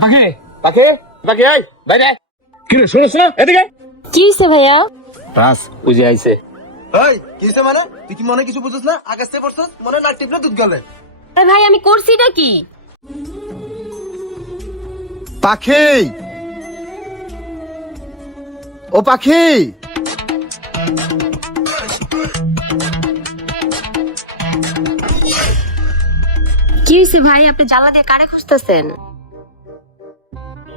পাখি পাখি পাখি আয় বাইরে আয়। কি রে শুনিস না এদিকে? কি হইছে ভাইয়া? রাস বুঝে আইছে। এই কিসে মানে তুই কি মনে কিছু বুঝছিস না? আকাশ থেকে পড়ছিস মনে না টিপলে দুধ গলে। আরে ভাই আমি করছিটা কি? পাখি ও পাখি কি হইছে ভাই, আপনি জানলা দিয়ে কারে খুঁজতেছেন?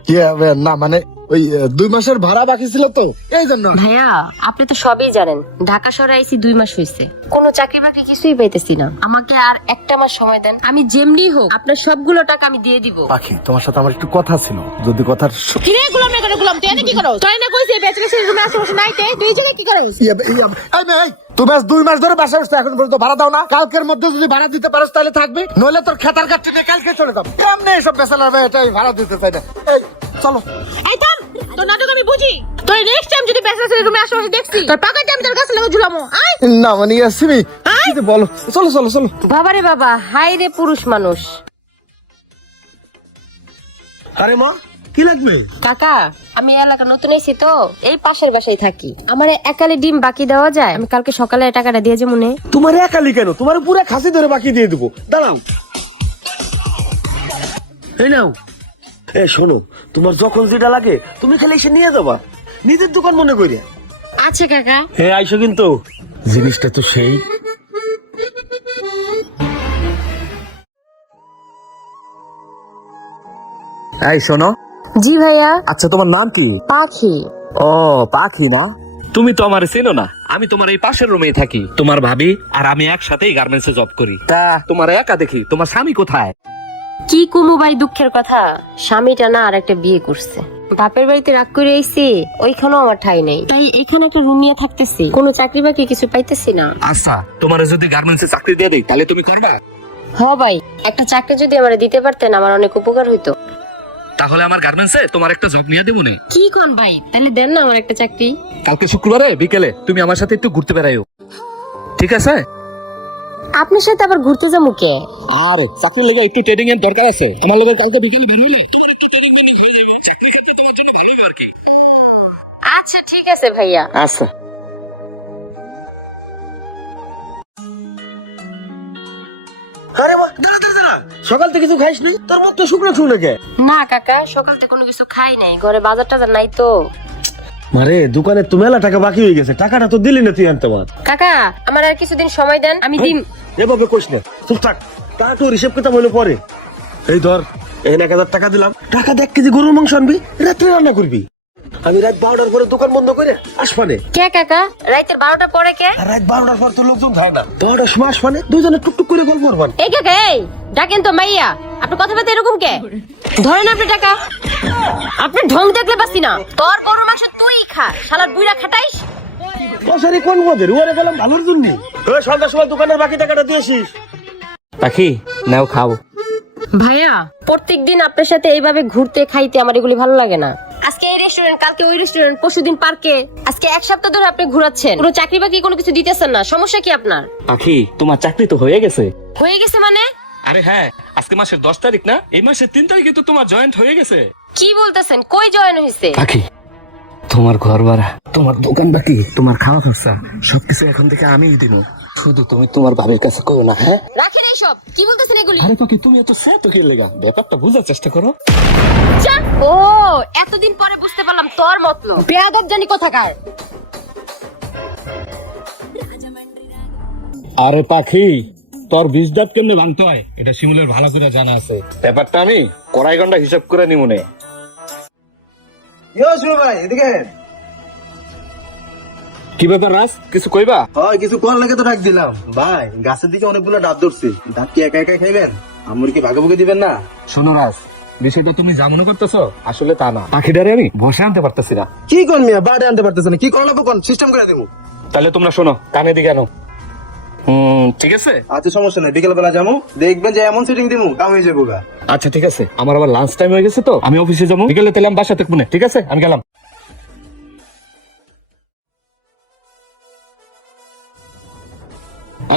কি হবে না মানে ওই 2 মাসের ভাড়া বাকি ছিল তো এই জন্য। ভাইয়া আপনি তো সবই জানেন, ঢাকা শহরে আইছি 2 মাস হইছে, কোনো চাকরি বাকরি কিছুই পাইতেছি না। আমাকে আর একটা মাস সময় দেন, আমি যেমনি হোক আপনার সবগুলো টাকা আমি দিয়ে দিব। পাখি তোমার সাথে আমার একটু কথা ছিল, যদি কথার কি রে গোলাম না করে গোলাম, তুই এনে কি করো? তুই না কইছিস বেচকে রুমে আশেপাশে নাই তে, তুই এই জায়গায় কি করছ? তুমি আজ 2 মাস ধরে বাসা বসে এখন পর্যন্ত ভাড়া দাও না। কালকের মধ্যে যদি ভাড়া দিতে পারো তাহলে থাকবে, নইলে তোর খেতার কাটতে নিয়ে কালকে চলে যাবো। কেমনে এসব বেসালার ভাই এটাই ভাড়া দিতে চাই না। এই চলো। এই থাম, তোর নাটক আমি বুঝি। তুই নেক্সট টাইম যদি বেচকে রুমে আশেপাশে দেখছি, তোর টাকাটা আমি তোর কাছে লাগা ঝুলামো। আয় না মানে ইয়াসমি কি যে বলো, চলো চলো চলো। বাবারে বাবা, হাই রে পুরুষ মানুষ। আরে মা কি লাগবে? কাকা আমি এলাকা নতুন এসেছি তো, এই পাশের বাসায় থাকি। আমার একালে ডিম বাকি দেওয়া যায়? আমি কালকে সকালে টাকাটা দিয়ে যে মনে। তোমার একালি কেন? তোমার পুরো খাসি ধরে বাকি দিয়ে দেবো, দাঁড়াও। এই নাও। এ শোনো, তোমার যখন যেটা লাগে তুমি খালি এসে নিয়ে যাবা, নিজের দোকান মনে করিয়া। আচ্ছা কাকা। হ্যাঁ আইসো কিন্তু জিনিসটা তো সেই। এই শোনো। জি ভাইয়া। আচ্ছা তোমার নাম কি? পাখি। ও পাখি না? তুমি তো আমার চেনো না, আমি তোমার এই পাশের রুমেই থাকি। তোমার ভাবি আর আমি একসাথেই গার্মেন্টসে জব করি। তা তোমার একা দেখি, তোমার স্বামী কোথায়? কি কুমু ভাই দুঃখের কথা, স্বামীটা না আর একটা বিয়ে করছে। বাপের বাড়িতে রাগ করে আইছি, ওইখানেও আমার ঠাই নেই, তাই এখানে একটা রুম নিয়ে থাকতেছি। কোনো চাকরি বাকরি কিছু পাইতেছি না। আচ্ছা তোমার যদি গার্মেন্টসে চাকরি দিয়ে দেই তাহলে তুমি করবা? হ ভাই, একটা চাকরি যদি আমার দিতে পারতেন আমার অনেক উপকার হইতো। তাহলে আমার গার্মেন্টসে তোমার একটা জব নিয়ে দেবো নি। কি কোন ভাই, তাহলে দেন না আমার একটা চাকরি। কালকে শুক্রবারে বিকেলে তুমি আমার সাথে একটু ঘুরতে বেড়াইও, ঠিক আছে? আপনার সাথে আবার ঘুরতে যাবো কে? আর চাকরি লেগে একটু ট্রেডিং এর দরকার আছে, আমার লোকের কালকে বিকেলে বেরোলি। আচ্ছা ঠিক আছে ভাইয়া। আচ্ছা আরে মা দাঁড়া দাঁড়া দাঁড়া, সকাল থেকে কিছু খাইস নি? তোর মুখ তো শুকনো শুকনো কে? না কাকা, সকাল থেকে কোনো কিছু খাই নাই, ঘরে বাজার টাজার নাই তো। মারে দোকানে তো মেলা টাকা বাকি হয়ে গেছে, টাকাটা তো দিলি না তুই আনতে। আমার কাকা আমার আর কিছুদিন সময় দেন, আমি দিন। এভাবে কইস না, চুপ থাক। টাকা তো হিসেব কিতাব হইলে পরে। এই ধর এই 1000 টাকা দিলাম, টাকা দিয়ে 1 কেজি গরুর মাংস আনবি, রাত্রে রান্না করবি। আমি রাত 12টার পরে দোকান বন্ধ করে আসবানে। কে কাকা, রাতের 12টা পরে কে? আর রাত 12টার পর তো লোকজন থাকে না, 12টার সময় আসবানে দুজনে টুকটুক করে গল্প করবান। এই কাকা, এই ডাকেন তো মাইয়া, আপনি কথা বলতে এরকম কে? ধরেন আপনি টাকা। আপনি ঢং দেখলে পাচ্ছি না, তোর বড় মাংস তুই খা, শালার বুইরা খাটাইস। সরি কোন মদের উয়ারে বললাম ভালোর জন্য। ওই সন্ধ্যার সময় দোকানের বাকি টাকাটা দিয়েছিস। পাখি নাও খাও। ভাইয়া প্রত্যেকদিন আপনার সাথে এইভাবে ঘুরতে খাইতে আমার এগুলি ভালো লাগে না। আজকে এই রেস্টুরেন্ট, কালকে ওই রেস্টুরেন্ট, পরশুদিন পার্কে। আজকে 1 সপ্তাহ ধরে আপনি ঘুরাচ্ছেন, কোনো চাকরি বাকরি কোনো কিছু দিতেছেন না। সমস্যা কি আপনার? পাখি তোমার চাকরি তো হয়ে গেছে। হয়ে গেছে মানে? আরে হ্যাঁ, আজকে মাসের 10 তারিখ না, এই মাসের 3 তারিখে তো তোমার জয়েন্ট হয়ে গেছে। কি বলতেছেন, কই জয়েন হয়েছে? পাখি তোমার ঘর ভাড়া, তোমার দোকান বাকি, তোমার খাওয়া খরচা সবকিছু এখন থেকে আমিই দিব। শুধু তুমি তোমার ভাবির কাছে করো না, হ্যাঁ? রাখেন এইসব, কি বলতেছেন এগুলি? আরে পাখি তুমি এত সে তো কি লেগা, ব্যাপারটা বোঝার চেষ্টা করো। চা! ও এতদিন পরে বুঝতে পারলাম তোর মতলব। বেয়াদব জানি কোথাকার। আরে পাখি তোর বীজ দাঁত কেমনে ভাঙতে হয় এটা শিমুলের ভালো করে জানা আছে, ব্যাপারটা আমি কড়াই গন্ডা হিসাব করে নিমুনে। ইয়ো শুনো ভাই এদিকে। কি ব্যাপার রাজ, কিছু কইবা? হয় কিছু কোন লাগে তো ডাক দিলাম। ভাই গাছের দিকে অনেকগুলো ডাব ধরছে, ডাব কি একা একা খাইবেন? আমার কি ভাগে ভাগে দিবেন না? শোনো রাজ, বিষয়টা তুমি যা মনে করতেছো আসলে তা না। পাখিটারে আমি বসে আনতে পারতেছি না। কি কোন মিয়া বাড়ি আনতে পারতেছেন না, কি করা লাগবে কোন সিস্টেম করে দেবো। তাহলে তোমরা শোনো, কানে দিকে আনো। ঠিক আছে। আচ্ছা সমস্যা নাই, বিকেল বেলা যাবো, দেখবেন যে এমন সেটিং দিবো কাম হয়ে যাবো গা। আচ্ছা ঠিক আছে, আমার আবার লাঞ্চ টাইম হয়ে গেছে তো আমি অফিসে যাবো, বিকেলে তাহলে আমি বাসা থাকবো না, ঠিক আছে? আমি গেলাম।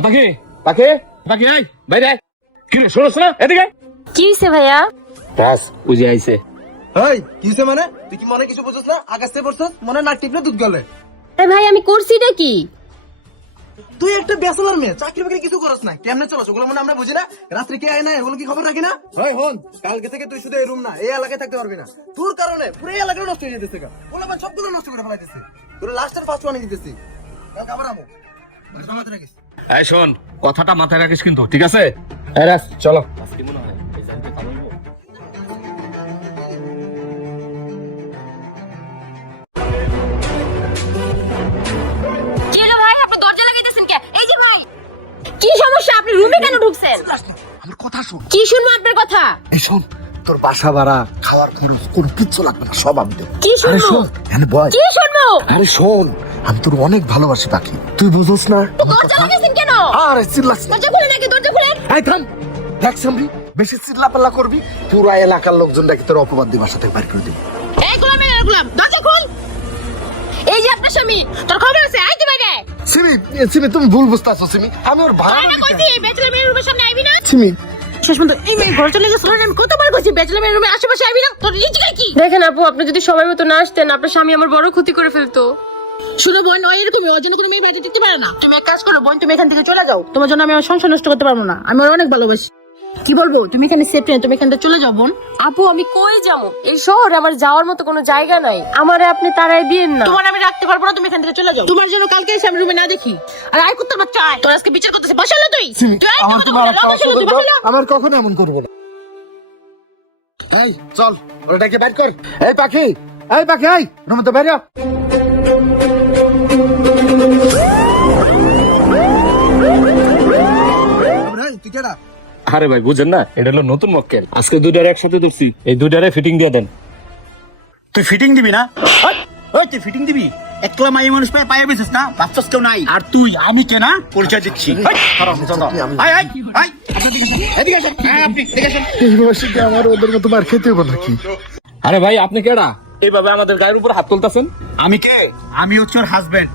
পাখি পাখি পাখি আয় বাইরে আয়। কি রে শোনো শোনো এদিকে। কি হইছে ভাইয়া? রাজ বুঝে আইছে। এই কিসে মানে তুই কি মনে কিছু বুঝছ না আকাশে পড়ছস মনে না টিপলে দুধ গলে ভাই আমি করছিটা কি? তুই একটা ব্যাচেলর মেয়ে চাকরি বাকরি কিছু করছ না কেমনে চলছ ওগুলো মনে আমরা বুঝি না রাত্রি কে আয় না এগুলো কি খবর রাখি না ভাই হন কালকে থেকে তুই শুধু এই রুম না এই এলাকায় থাকতে পারবি না তোর কারণে পুরো এই এলাকা নষ্ট হয়ে যেতেছে বলে মানে সবগুলো নষ্ট করে ফেলাইতেছে তোর লাস্টের ফার্স্ট ওয়ান দিতেছি কালকে আবার আমো মাথা মাথা রাখিস এই শোন, কথাটা মাথায় রাখিস কিন্তু, ঠিক আছে? এই রাস, চলো। কি হলো ভাই, আপনি দরজা লাগাইতেছেন কে? এই যে ভাই, কি সমস্যা? আপনি রুমে কেন ঢুকছেন? আমার কথা শোন। কি শুনবো আপনার কথা? এই শোন, তোর বাসা ভাড়া খাওয়ার খরচ কোনো কিচ্ছু লাগবে না, সব আমি দেবো। কি আরে শুনবো? শোন, হ্যাঁ বয়। কি শুনবো? আরে শোন, আমি তোর অনেক ভালোবাসি পাখি, তুই বুঝোস না? দরজা লাগাইছেন কেন? আরে চিল্লাস না। দরজা খুলে নাকি? দরজা খুলেন। এই থাম, দেখ সামরি, বেশি চিল্লাপাল্লা করবি পুরো এলাকার লোকজন ডাকি তোর অপবাদ দিয়ে বাসা থেকে বাইর করে দিবি। এই গোলাম দরজা খুল। এই যে আপনার স্বামী, তোর খবর আছে? আইতে বাইরে। সিমি, সিমি তুমি ভুল বুঝতেছো সিমি, আমি ওর ভাড়া না কইছি ব্যাচেলর মেয়ের রুমের সামনে আইবি না। সিমি, শেষ পর্যন্ত এই মেয়ে ঘরে চলে গেছে। আমি কতবার কইছি ব্যাচেলর মেয়ের রুমের আশেপাশে আইবি না। তোর লিজিক্যাল কি? দেখেন আপু, আপনি যদি সময় মতো না আসতেন, আপনার স্বামী আমার বড় ক্ষতি করে ফেলতো। শুনো বোন, ওই এরকমই অজন্য করে মেয়ে বাড়িতে টিকতে পারে না। তুমি এক কাজ করো বোন, তুমি এখান থেকে চলে যাও। তোমার জন্য আমি আমার সংসার নষ্ট করতে পারবো না। আমি ওর অনেক ভালোবাসি। কি বলবো, তুমি এখানে সেফটি না, তুমি এখান থেকে চলে যাও বোন। আপু আমি কই যাবো? এই শহরে আমার যাওয়ার মতো কোনো জায়গা নাই। আমারে আপনি তাড়াই দিয়েন না। তোমার আমি রাখতে পারবো না, তুমি এখান থেকে চলে যাও। তোমার জন্য কালকে এসে আমি রুমে না দেখি। আর আই কুত্তার বাচ্চা আয়, তোর আজকে বিচার করতেছে। বসালো তুই সিমি, তুই আয়, আমার কথা তোমার বলো, একটা বসালো, তুই কথা বসালো। আমার কখনো এমন করবো না। এই চল, ওটাকে বাইর কর। এই পাখি, এই পাখি, এই রুমে তো বাইরে আ। তুই কেডা আরে ভাই বুঝেন না, এটা হলো নতুন মক্কেল, আজকে দুইটারে একসাথে ধরছি, এই দুইটারে ফিটিং দিয়ে দেন। তুই ফিটিং দিবি না? ওই তুই ফিটিং দিবি? একলা মাই মানুষ পায়ে বেছিস না, বাচ্চাস কেউ নাই। আর তুই আমি কেনা পরিচয় দিচ্ছি। আয় আয় আয়, এদিকে আসেন। হ্যাঁ আপনি এদিকে আসেন। এই বয়সে কি আমার ওদের মতো মার খেতে হবে নাকি? আরে ভাই আপনি কেডা? এইভাবে আমাদের গায়ের উপর হাত তুলতেছেন? আমি কে? আমি হচ্ছে ওর হাজবেন্ড,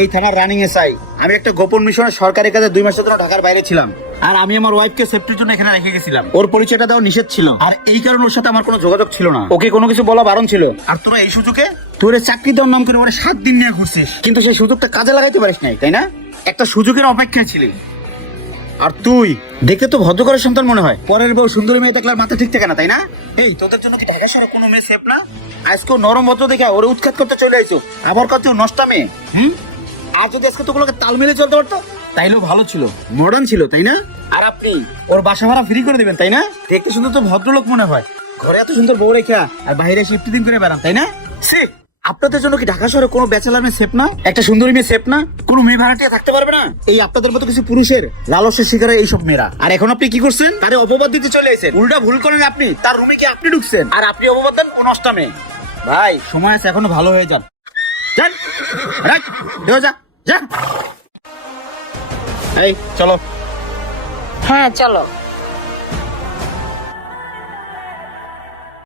এই থানার রানিং এসআই। আমি একটা গোপন মিশনে সরকারি কাজে 2 মাসের জন্য ঢাকার বাইরে ছিলাম। আর আমি আমার ওয়াইফকে সেফটির জন্য এখানে রেখে গেছিলাম। ওর পরিচয়টা দেওয়া নিষেধ ছিল, আর এই কারণে ওর সাথে আমার কোনো যোগাযোগ ছিল না। ওকে কোনো কিছু বলা বারণ ছিল। আর তোরা এই সুযোগে তোর চাকরি দেওয়ার নাম করে ওরা 7 দিন নিয়ে ঘুরছিস, কিন্তু সেই সুযোগটা কাজে লাগাইতে পারিস নাই, তাই না? একটা সুযোগের অপেক্ষায় ছিলি। আর তুই দেখে তো ভদ্রঘরের সন্তান মনে হয়, পরের বউ সুন্দরী মেয়ে দেখলে আর মাথা ঠিক থাকে না, তাই না? এই তোদের জন্য কি ঢাকা শহরে কোনো মেয়ে সেফ না? আজকেও নরম ভদ্র দেখে ওরে উৎখাত করতে চলে আইছো, আবার কত নষ্টা মেয়ে। আর যদি আজকে তোগুলোকে তাল মিলে চলতে পারতো তাইলেও ভালো ছিল, মডার্ন ছিল, তাই না? আর আপনি ওর বাসা ভাড়া ফ্রি করে দিবেন, তাই না? দেখতে সুন্দর তো ভদ্রলোক মনে হয়, ঘরে এত সুন্দর বউ রেখা আর বাইরে শিফট দিন করে বেড়ান, তাই না? সে আপনাদের জন্য কি ঢাকা শহরে কোনো ব্যাচেলার মেয়ে সেফ না? একটা সুন্দরী মেয়ে সেফ না? কোনো মেয়ে ভাড়াটিয়া থাকতে পারবে না? এই আপনাদের মতো কিছু পুরুষের লালসের শিকারে এইসব মেয়েরা। আর এখন আপনি কি করছেন? তারে অপবাদ দিতে চলে এসেছেন। উল্টা ভুল করেন আপনি, তার রুমে কি আপনি ঢুকছেন আর আপনি অপবাদ দেন ও নষ্টা মেয়ে। ভাই সময় আছে, এখনো ভালো হয়ে যান। যান রাখ, যা যা। এই চলো। হ্যাঁ চলো।